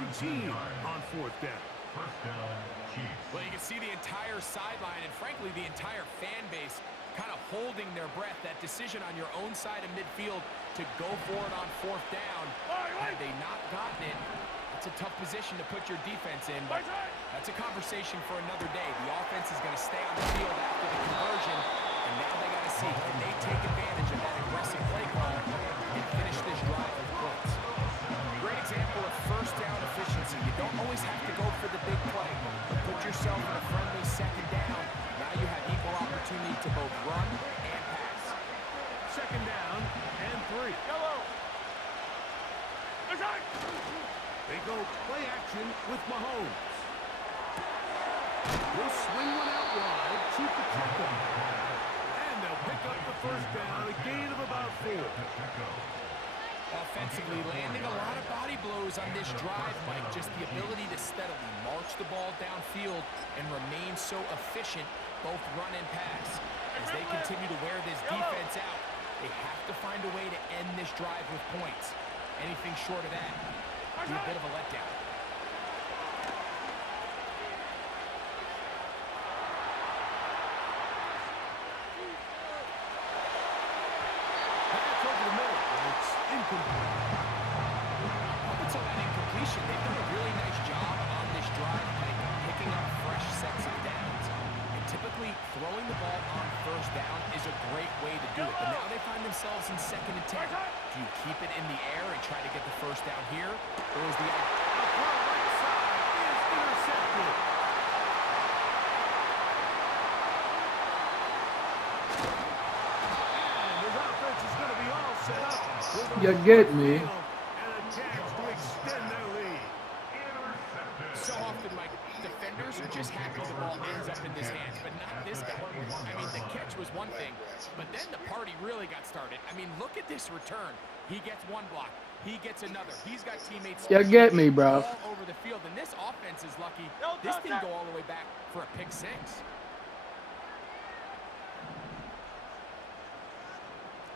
17 on 4th down. Well, you can see the entire sideline and, frankly, the entire fan base kind of holding their breath. That decision on your own side of midfield to go for it on 4th down. Had they not gotten it, it's a tough position to put your defense in, but that's a conversation for another day. The offense is going to stay on the field after the conversion, and now they got to see, can they take advantage of that aggressive play call and finish this drive with points? Great example of 1st down efficiency. You don't always have to go for the big play, but put yourself in a friendly 2nd down. Now you have equal opportunity to both run and pass. 2nd down and 3. They go play action with Mahomes. He'll swing one out wide to protect him. And they'll pick up the 1st down, a gain of about 4. Offensively, landing a lot of body blows on this drive, Mike. Just the ability to steadily march the ball downfield and remain so efficient, both run and pass. As they continue to wear this defense out, they have to find a way to end this drive with points. Anything short of that would be a bit of a letdown. Pass over the middle, and it's incomplete. Up until that incompletion, they've done a really nice job on this drive, Mike, picking up fresh sets of downs. And typically, throwing the ball on 1st down is a great way to do it. But now they find themselves in 2nd and 10. Do you keep it in the air and try to get the 1st down here? Or is the Right side is intercepted. And his offense is going to be all set up. You get me. And a chance to extend their lead. So often, Mike, defenders are just happy the ball ends up in his hands, but not this guy. I mean, the catch was one thing, but then the party really got started. I mean, look at this return. He gets one block. He gets another. He's got teammates. You get me, bro. All over the field, and this offense is lucky. This didn't go all the way back for a pick 6.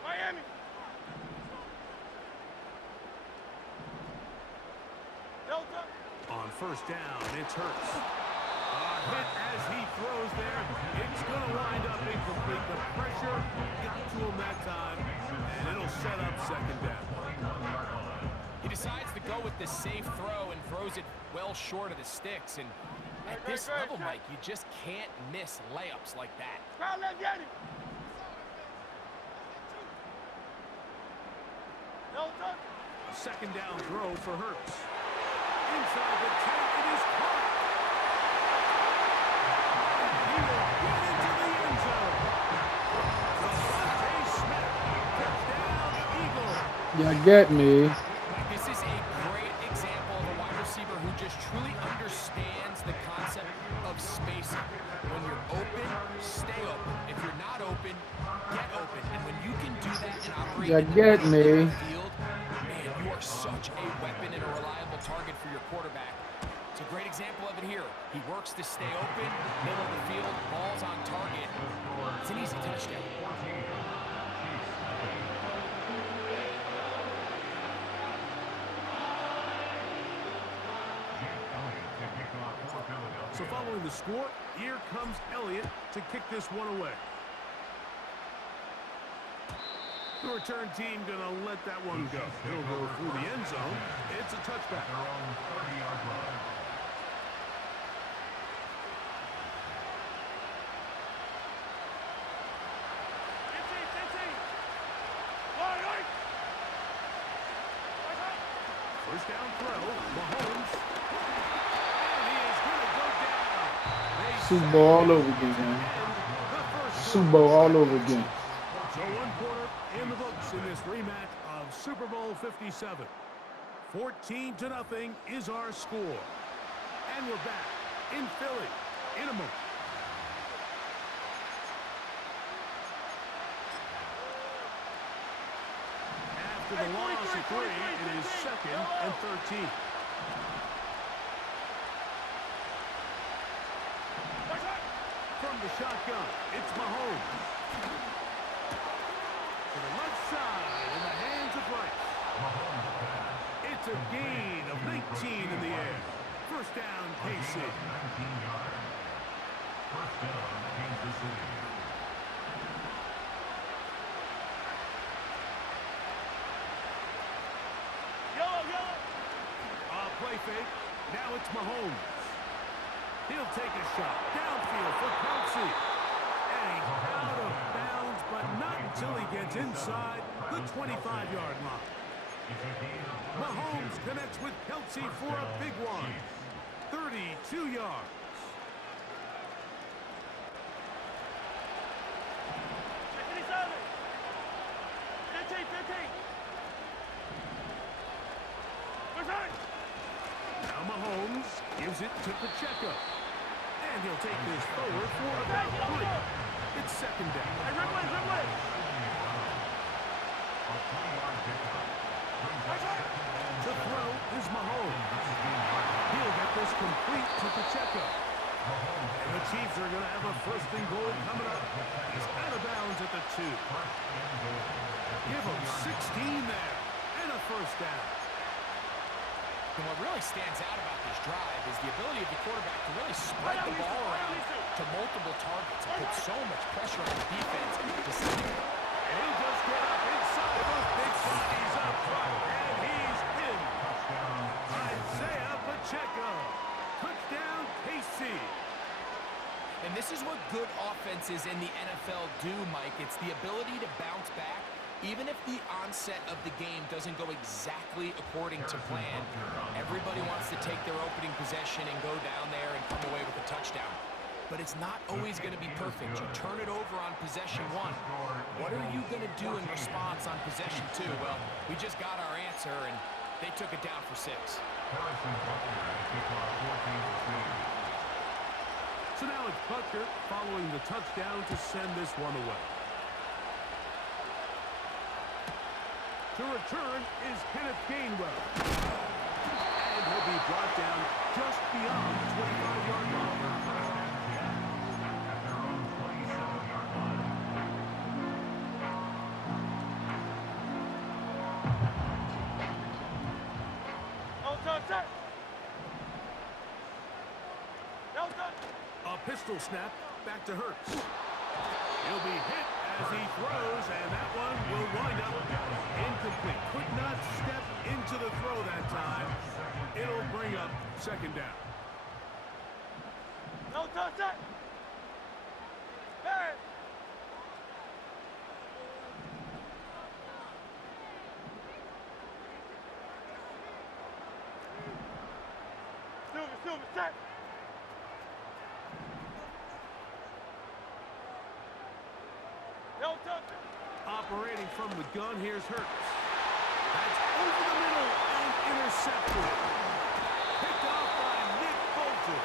Miami. Delta. On 1st down, it's Hurts. A hit as he throws there. It's going to wind up incomplete. The pressure got to him that time, and it'll set up 2nd down. He decides to go with the safe throw and throws it well short of the sticks. And at this level, Mike, you just can't miss layups like that. Delta. A 2nd down throw for Hurts. Inside the 10, it is caught. And he will get into the end zone. Devontae Smith, touchdown, Eagles. You get me. This is a great example of a wide receiver who just truly understands the concept of spacing. When you're open, stay open. If you're not open, get open. And when you can do that and operate You in the get middle of me. the field, man, you are such a weapon and a reliable target for your quarterback. It's a great example of it here. He works to stay open, middle of the field, ball's on target. It's an easy touchdown. So following the score, here comes Elliott to kick this one away. The return team going to let that one go. It'll go through the end zone. It's a touchback. First down throw, Mahomes. And he is going to go down. Super Bowl all over again, man. Super Bowl all over again. So 1 quarter in the books in this rematch of Super Bowl 57. 14-0 is our score. And we're back in Philly in a moment. After the loss of 3, it is 2nd and 13. From the shotgun, it's Mahomes. To the left side, in the hands of Rice. It's a gain of 19 in the air. City. Play fake. Now it's Mahomes. He'll take a shot downfield for Kelsey. And he's out of bounds, but not until he gets inside the 25-yard line. Mahomes connects with Kelsey for a big one. 32 yards. Now Mahomes gives it to Pacheco. And he'll take this forward for about 3. It's second down. To throw is Mahomes. He'll get this complete to Pacheco. And the Chiefs are going to have a first and goal coming up. He's out of bounds at the 2. Give him 16 there. And a first down. And what really stands out about this drive is the ability of the quarterback to really spread the ball around to multiple targets and put so much pressure on the defense. And he'll just get up inside those big bodies up front. And he's in. Isaiah Pacheco. Touchdown, KC. And this is what good offenses in the NFL do, Mike. It's the ability to bounce back. Even if the onset of the game doesn't go exactly according to plan, everybody wants to take their opening possession and go down there and come away with a touchdown. But it's not always going to be perfect. You turn it over on possession 1. What are you going to do in response on possession 2? Well, we just got our answer, and they took it down for 6. So now it's Butker following the touchdown to send this one away. To return is Kenneth Gainwell. And he'll be brought down just beyond the 25-yard line. A pistol snap back to Hurts. He'll be hit as he throws, and that one will wind up incomplete. Could not step into the throw that time. It'll bring up second down. No touch it. Hey. Silver, set. No touch it. Operating from the gun, here's Hurts. That's over the middle and intercepted. Picked off by Nick Bolton.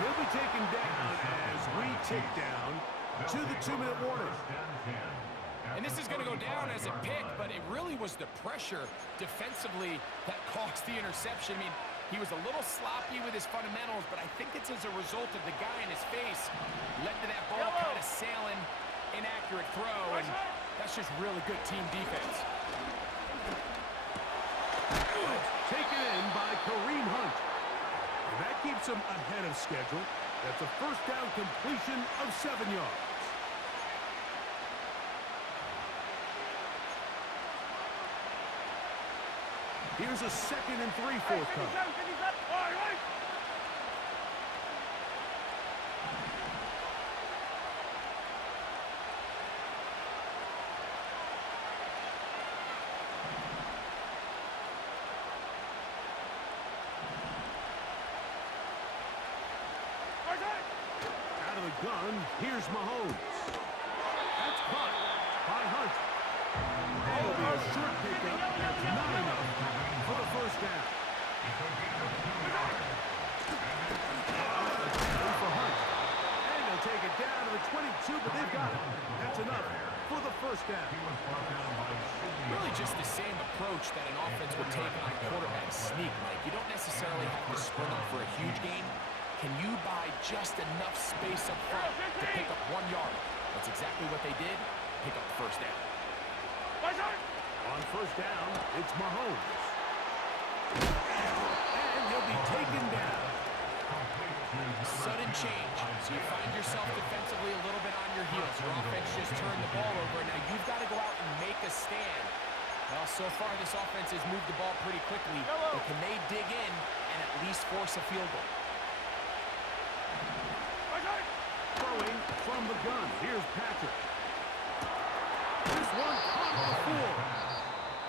He'll be taken down as we tick down to the 2-minute warning. And this is going to go down as a pick, but it really was the pressure defensively that caused the interception. I mean, he was a little sloppy with his fundamentals, but I think it's as a result of the guy in his face led to that ball kind of sailing. Inaccurate throw, and that's just really good team defense. Taken in by Kareem Hunt. And that keeps him ahead of schedule. That's a first down completion of 7 yards. Here's a 2nd and 3 forthcoming. Out of the gun, here's Mahomes. That's caught by Hunt. That'll be a short pickup. That's not enough for the first down. For Hunt. And they'll take it down to the 22, but they've got it. That's enough for the first down. Really just the same approach that an offense would take on a quarterback sneak, Mike. You don't necessarily have to sprint up for a huge gain. Can you buy just enough space up front to pick up 1 yard? That's exactly what they did. Pick up the first down. On first down, it's Mahomes. And he'll be taken down. Your offense just turned the ball over. Now you've got to go out and make a stand. Well, so far this offense has moved the ball pretty quickly, but can they dig in and at least force a field goal? Throwing from the gun. Here's Patrick. This one caught the floor.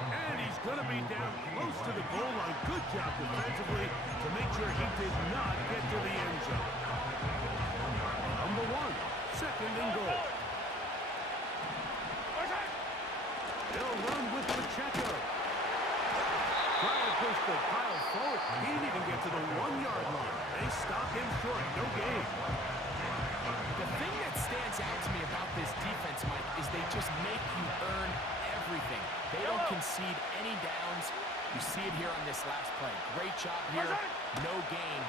And he's going to be down close to the goal line. Good job defensively to make sure he did not get to the end zone. Number 1, second and goal. They'll run with Pacheco. Trying to push the pile forward. He didn't even get to the 1-yard line. They stop him short. No gain. The thing that stands out to me about this defense, Mike, is they just make you earn everything. They don't concede any downs. You see it here on this last play. Great job here. No gain.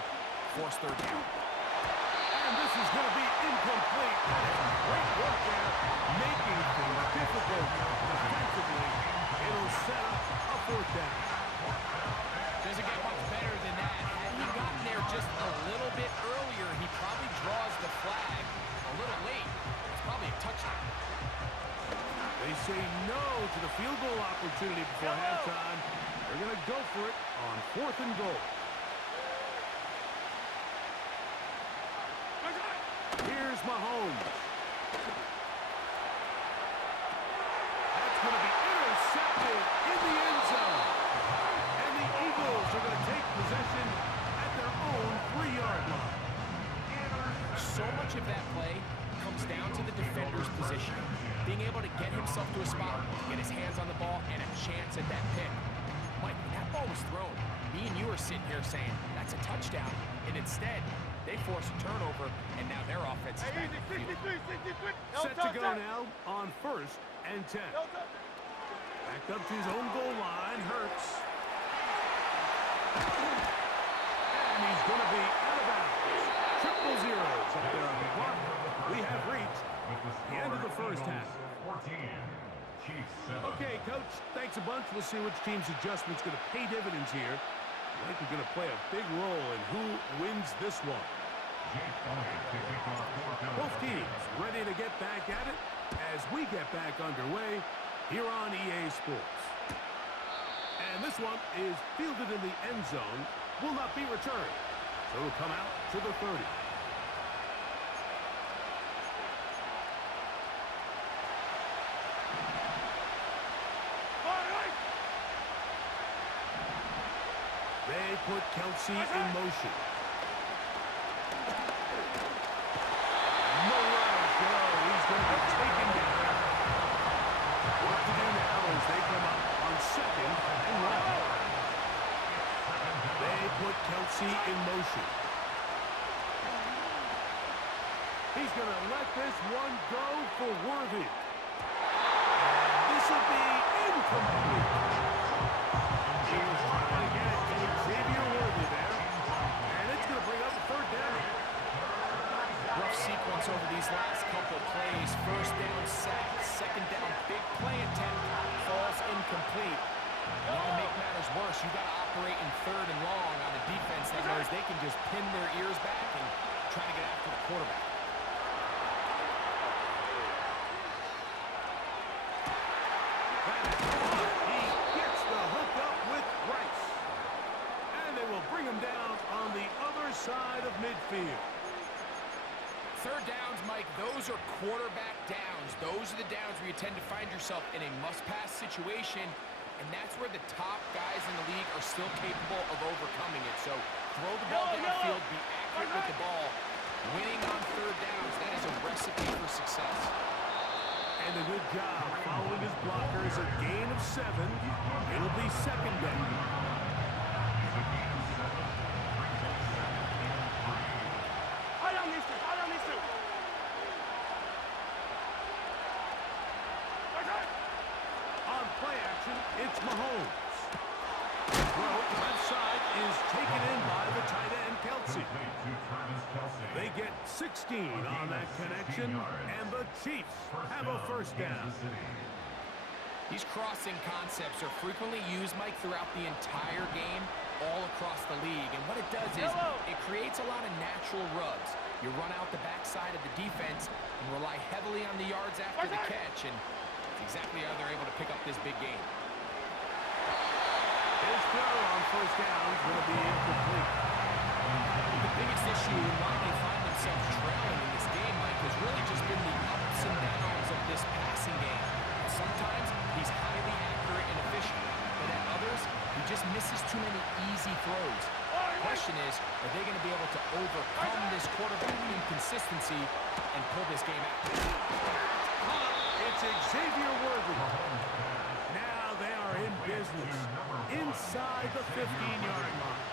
Force third down. And this is going to be incomplete. That is great work there, making things difficult defensively. It'll set up a fourth down. Doesn't get much better than that. Had he gotten there just a little bit earlier, he probably draws the flag a little late. It's probably a touchdown. They say no to the field goal opportunity before halftime. They're going to go for it on 4th and goal. Here's Mahomes. That's going to be intercepted in the end zone. And the Eagles are going to take possession at their own 3-yard line. So much of that play comes down to the defender's positioning. Being able to get himself to a spot, get his hands on the ball, and a chance at that pick. Mike, when that ball was thrown, me and you are sitting here saying, that's a touchdown. And instead, they force a turnover, and now their offense is back in the field. Set to go now on 1st and 10. Back up to his own goal line, Hurts. And he's going to be out of bounds. 0-0 up there on the clock. We have reached the end of the first half. Okay, Coach, thanks a bunch. We'll see which team's adjustment's going to pay dividends here. I think we're going to play a big role in who wins this one. Both teams ready to get back at it as we get back underway here on EA Sports. And this one is fielded in the end zone, will not be returned. So it'll come out to the 30. They put Kelsey in motion. Nowhere to go. He's going to be taken down. What to do now as they come up on 2nd and 1. They put Kelsey in motion. He's going to let this one go for Worthy. And this will be incomplete. He's trying to get Xavier Worthy there. And it's going to bring up a 3rd down. Rough sequence over these last couple plays. 1st down sack, 2nd down big play attempt, falls incomplete. And to make matters worse, you got to operate in 3rd and long on a defense that knows they can just pin their ears back and try to get after the quarterback. He gets the hook up with Rice. And they will bring him down on the other side of midfield. 3rd downs, Mike, those are quarterback downs. Those are the downs where you tend to find yourself in a must-pass situation, and that's where the top guys in the league are still capable of overcoming it. So throw the ball downfield, be accurate with the ball. Winning on 3rd downs, that is a recipe for success. And a good job following his blockers. A gain of 7. It'll be 2nd down. On play action, it's Mahomes. Throw left side is taken in by the tight end, Kelsey. They get 16 on that connection, and the Chiefs have a 1st down. These crossing concepts are frequently used, Mike, throughout the entire game, all across the league. And what it does is it creates a lot of natural rubs. You run out the backside of the defense and rely heavily on the yards after the catch, and it's exactly how they're able to pick up this big game. His throw on first down is going to be incomplete. The biggest issue and why they find themselves trailing in this game, Mike, has really just been the ups and downs of this passing game. Sometimes he's highly accurate and efficient, but at others, he just misses too many easy throws. The question is, are they going to be able to overcome this quarterback inconsistency and pull this game out? It's Xavier Worthy. Now they are in business inside the 15-yard line.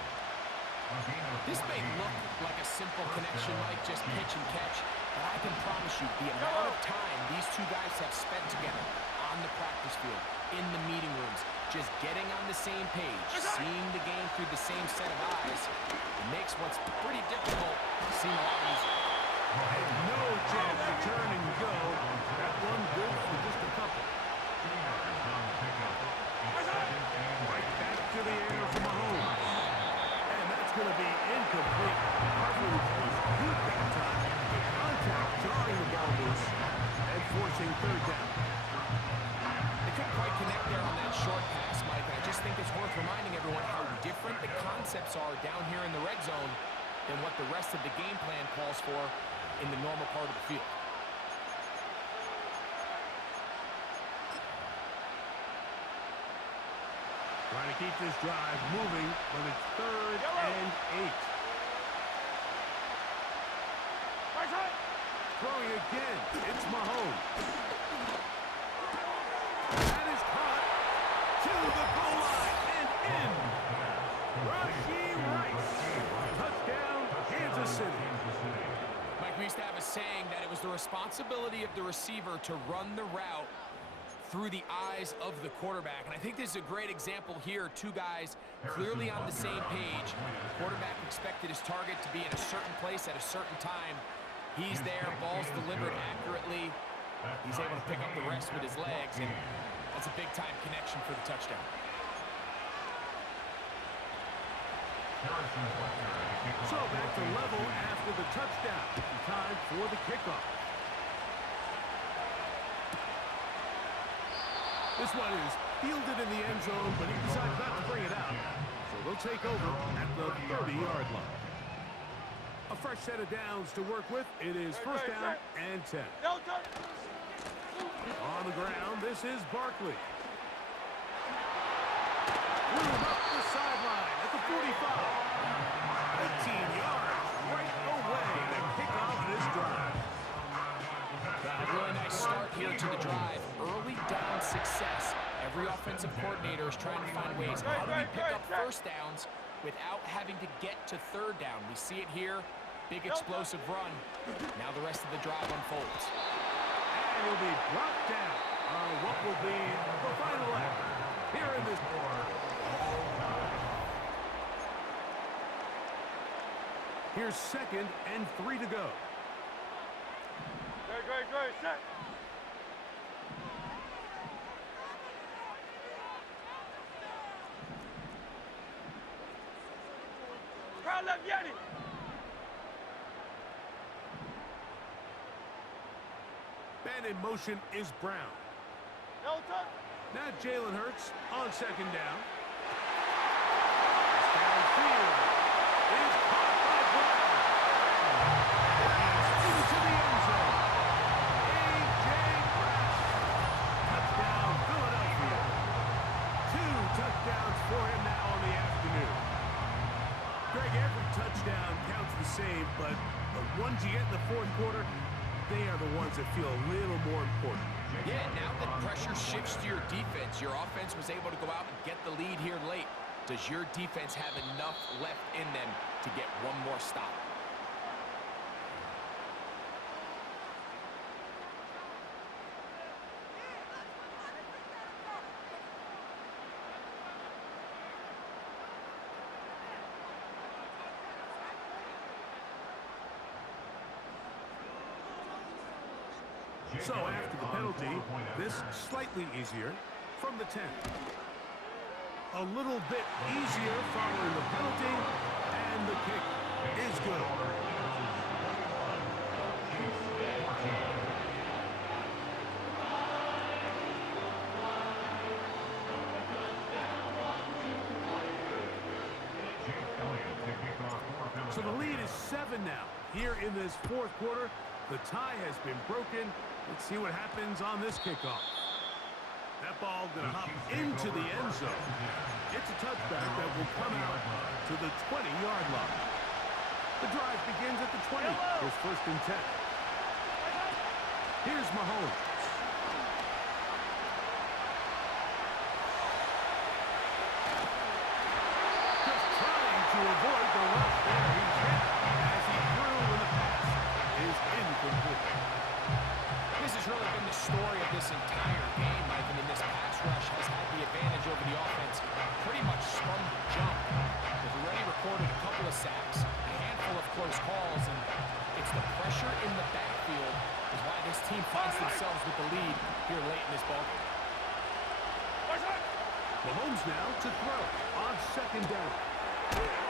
This may look like a simple connection, like just pitch and catch, but I can promise you the amount of time these two guys have spent together on the practice field, in the meeting rooms, just getting on the same page, seeing the game through the same set of eyes, it makes what's pretty difficult seem a lot easier. And no chance to turn and go. That one good for just a couple. Right back to the air for Mahomes. And that's going to be incomplete. Coverage was good that time. The contact jarring the ball loose and forcing third down. They couldn't quite connect there on that short pass, Mike, and I just think it's worth reminding everyone how different the concepts are down here in the red zone than what the rest of the game plan calls for in the normal part of the field. Trying to keep this drive moving, but it's 3rd and 8. Throwing again, it's Mahomes. That is caught to the goal line and in. Rashee Rice. Touchdown, Kansas City. Mike, we used to have a saying that it was the responsibility of the receiver to run the route through the eyes of the quarterback. And I think this is a great example here. Two guys clearly on the same page. The quarterback expected his target to be in a certain place at a certain time. He's there, ball's delivered accurately. He's able to pick up the rest with his legs, and that's a big-time connection for the touchdown. So back to level after the touchdown. Time for the kickoff. This one is fielded in the end zone, but he decides not to bring it out. So they'll take over at the 30-yard line. A fresh set of downs to work with. It is first down and 10. On the ground, this is Barkley. Threw him up the sideline at the 45. 18 yards right away to kick off this drive. A really nice start here to the drive. Early down success. Every offensive coordinator is trying to find ways. How do we pick up first downs without having to get to third down? We see it here. Big explosive run. Now the rest of the drive unfolds. And will be brought down on what will be the final act here in this. Here's 2nd and 3 to go. Great, set. Crowd left Yeti. Man in motion is Brown. No touch. Now Jalen Hurts on 2nd down. Downfield is caught by Brown. He's into the end zone. A.J. Brown. Touchdown, Philadelphia. 2 touchdowns for him now on the afternoon. Greg, every touchdown counts the same, but the ones you get in the 4th quarter, they are the ones that feel a little more important. Yeah, now that pressure shifts to your defense, your offense was able to go out and get the lead here late. Does your defense have enough left in them to get one more stop? So after the penalty, this slightly easier from the 10. A little bit easier following the penalty, and the So the lead is 7 now. Here in this fourth quarter, the tie has been broken. Let's see what happens on this kickoff. That ball going to hop into the end zone. It's a touchback that will come out to the 20-yard line. The drive begins at the 20. Here's 1st and 10. Here's Mahomes. Just trying to avoid the rush there. He's hit as he threw when the pass is incomplete. This has really been the story of this entire game, Mike. I mean, this pass rush has had the advantage over the offense pretty much from the jump. They've already recorded a couple of sacks, a handful of close calls, and it's the pressure in the backfield is why this team finds themselves with the lead here late in this ballgame. Mahomes now to throw on 2nd down.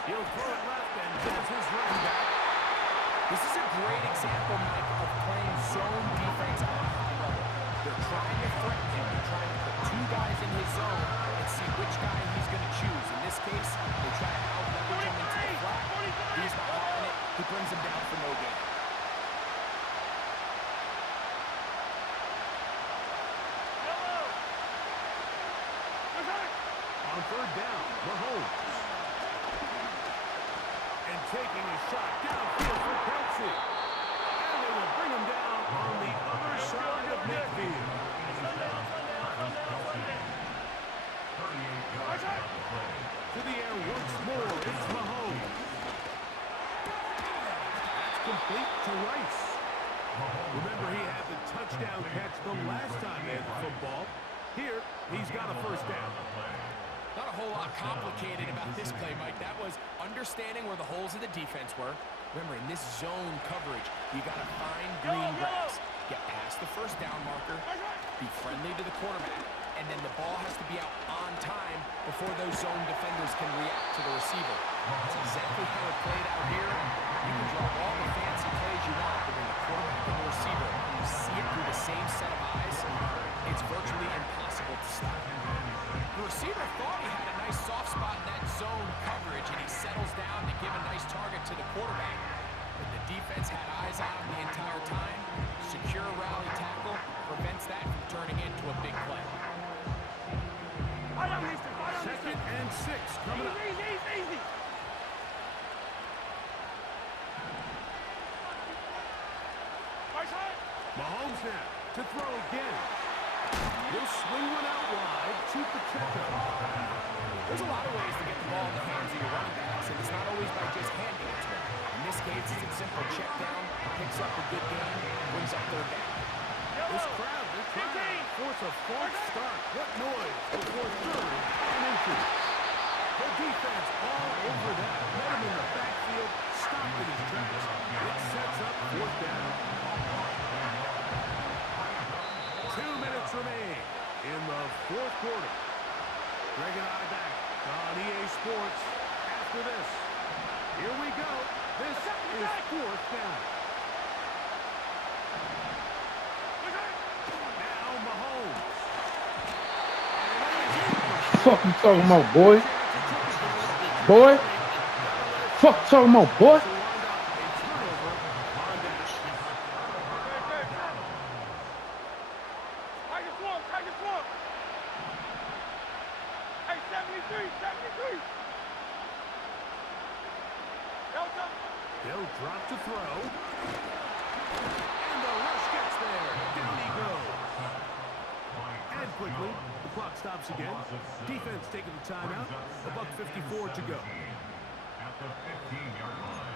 He'll throw it left, and that's his running back. This is a great example, Mike, of playing zone defense at a high level. They're trying to threaten him. They're trying to put 2 guys in his zone and see which guy he's going to choose. In this case, they try to out-leverage him into the flat. He's not having it. He brings him down for no gain. On 3rd down, Mahomes. And taking a shot downfield for Kelsey. And they will bring him down on the other side of midfield. To the air once more, it's Mahomes. That's complete to Rice. Remember, he had the touchdown catch the last time they had the football. Here, he's got a 1st down. Not a whole lot complicated about this play, Mike. That was understanding where the holes of the defense were. Remember, in this zone coverage, you got to find green grass. Get past the 1st down marker, be friendly to the quarterback, and then the ball has to be out on time before those zone defenders can react to the receiver. That's exactly how it played out here. You can draw all the fancy plays you want, but when the quarterback and the receiver, you see it through the same set of eyes, it's virtually impossible to stop. The receiver thought he had a nice soft spot in that zone coverage, and he settles down to give a nice target to the quarterback. But the defense had eyes on him the entire time. Secure rally tackle prevents that from turning into a big play. 2nd and 6 coming up. Easy. Mahomes now to throw again. He'll swing one out wide to Pacheco. There's a lot of ways to get the ball in the hands of your running backs, and it's not always by just handing it to them. In this case, it's a simple check down, picks up a good gain, brings up 3rd down. This crowd, they're trying to force a false start. What noise before 3rd and inches. The defense all over that. Met him in the backfield, stopped in his tracks. It sets up 4th down. 2 minutes remain in the 4th quarter. Greg and I back on EA Sports after this. Here we go. This is 4th down. Now Mahomes. Fuck you talking about, boy? Boy? Fuck you talking about, boy? Hey, 73. They'll drop to throw. And the rush gets there. Down he goes. And quickly, the clock stops again. Defense taking the timeout. $1:54 to go. At the 15-yard line.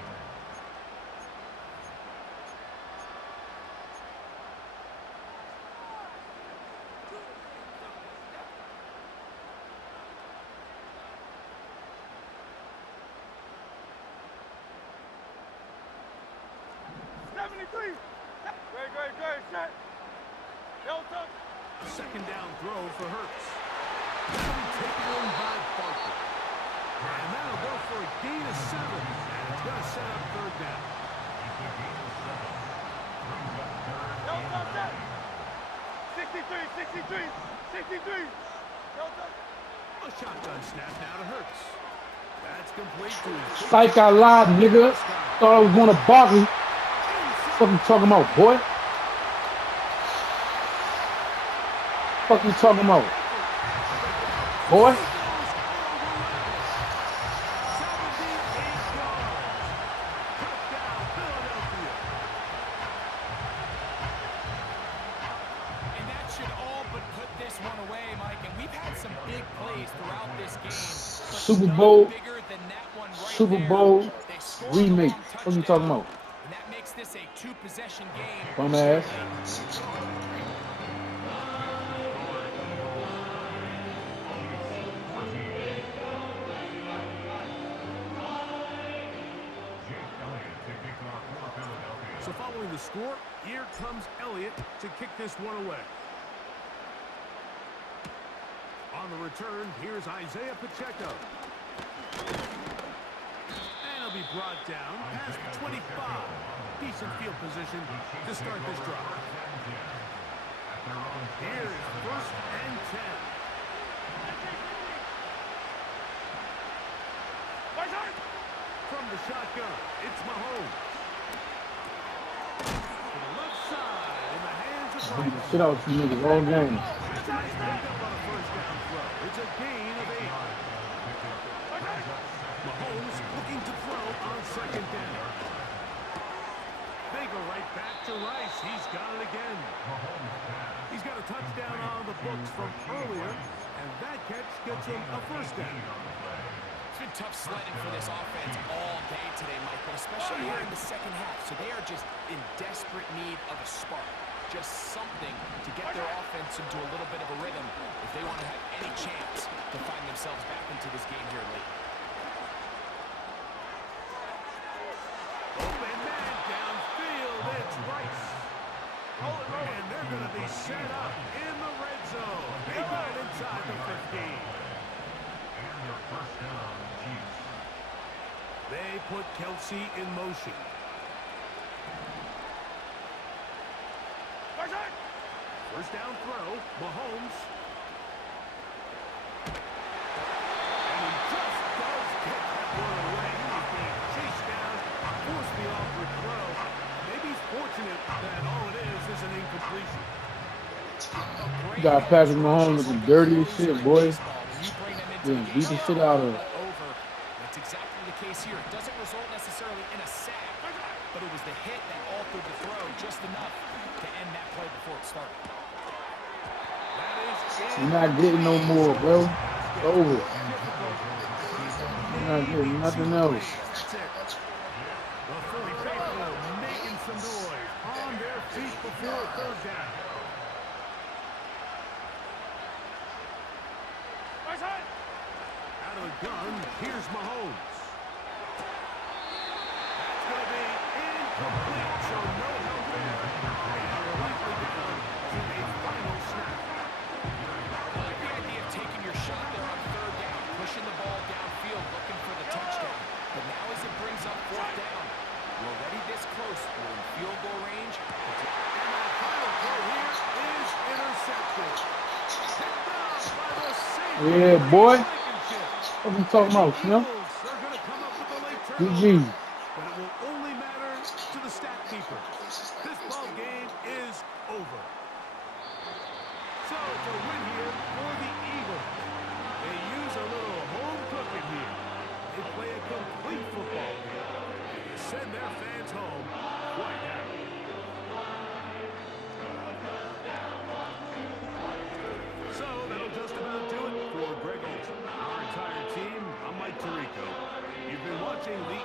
Great, set. Delta. 2nd down throw for Hurts. That'll be taken in by Barker. And that'll go for a gain of 7. And it's going to set up 3rd down. Delta, set. 63. Delta. A shotgun snap now to Hurts. That's complete to Psych, I lied, nigga. Thought I was going to Barkley. Fuck you talking about, boy? Fuck you talking about, boy? And that should all but put this one away, Mike. And we've had some big plays throughout this game. But Super none Bowl, bigger than that one right Super there. Bowl They score on the remake. long What you talking touchdown, about, and that makes this a two-possession game. bum ass? So following the score, here comes Elliott to kick this one away. On the return, here's Isaiah Pacheco. And he'll be brought down past the 25. Decent field position to start this drive. Here's 1st and 10. From the shotgun, it's Mahomes. To the left side, in the hands of Beat the Rice. shit out of you niggas all game. That's a nice pickup on a first down throw. It's a gain of 8. Mahomes looking to throw on 2nd down. They go right back to Rice. He's got it again. He's got a touchdown on the books from earlier, and that catch gets him a 1st down. It's been tough sledding for this offense all day today, Mike, but especially here in the second half. So they are just in desperate need of a spark, just something to get their offense into a little bit of a rhythm if they want to have any chance to find themselves back into this game here late. Open man downfield. It's Rice. And they're going to be set up in the red zone. They got it inside the 15. They put Kelsey in motion. First down throw, Mahomes. And he just does get that one away. He's being chased down, forced the awkward throw. Maybe he's fortunate that all it is an incompletion. You got Patrick Mahomes looking dirty as shit, boy. Getting beat the shit out of. That's exactly the case here. It doesn't result necessarily in a sack, but it was the hit that altered the throw just enough to end that play before it started. You're not getting no more, bro. It's over. You're not getting nothing else. That's it. The Philly faithful making some noise on their feet before 3rd down. Out of the gun, here's Mahomes. That's going to be incomplete, so no help there. And we're likely down to a final snap. I like the idea of taking your shot there on 3rd down, pushing the ball downfield, looking for the touchdown. But now as it brings up 4th down, we're already this close. We're in field goal range. And that final throw here is intercepted. Picked off by the safety. Yeah, boy. Blankenship. What you talking about, you know? Eagles are going to come up with a late GG. turnover, but it will only matter to the stat keeper. This ball game is over. So it's a win here for the Eagles. They use a little home cooking here. They play a complete football game. They send their fans home quite happy. So that'll just about do it for Greg Olson. Our entire team, I'm Mike Tirico. You've been watching the